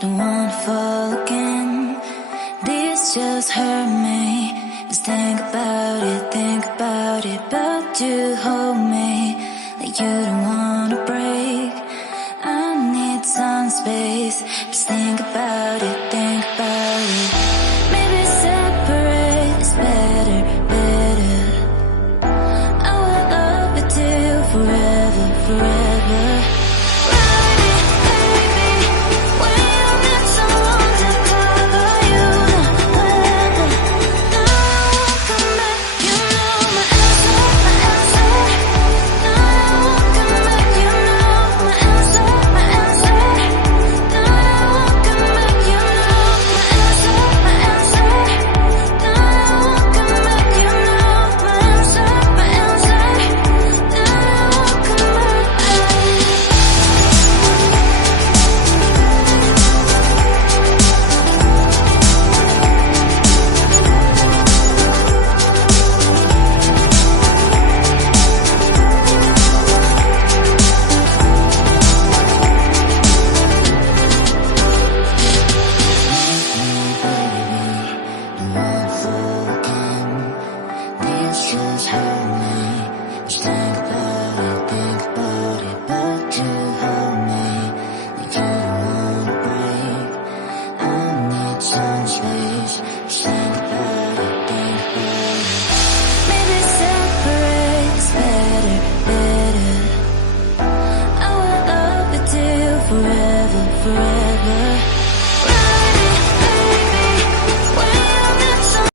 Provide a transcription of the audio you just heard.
don't wanna fall again. This just hurt me. Just think about it, but you hold me like you don't wanna break. I need some space. Just think about it, maybe separate is better, better. I will love you till forever, forever. Some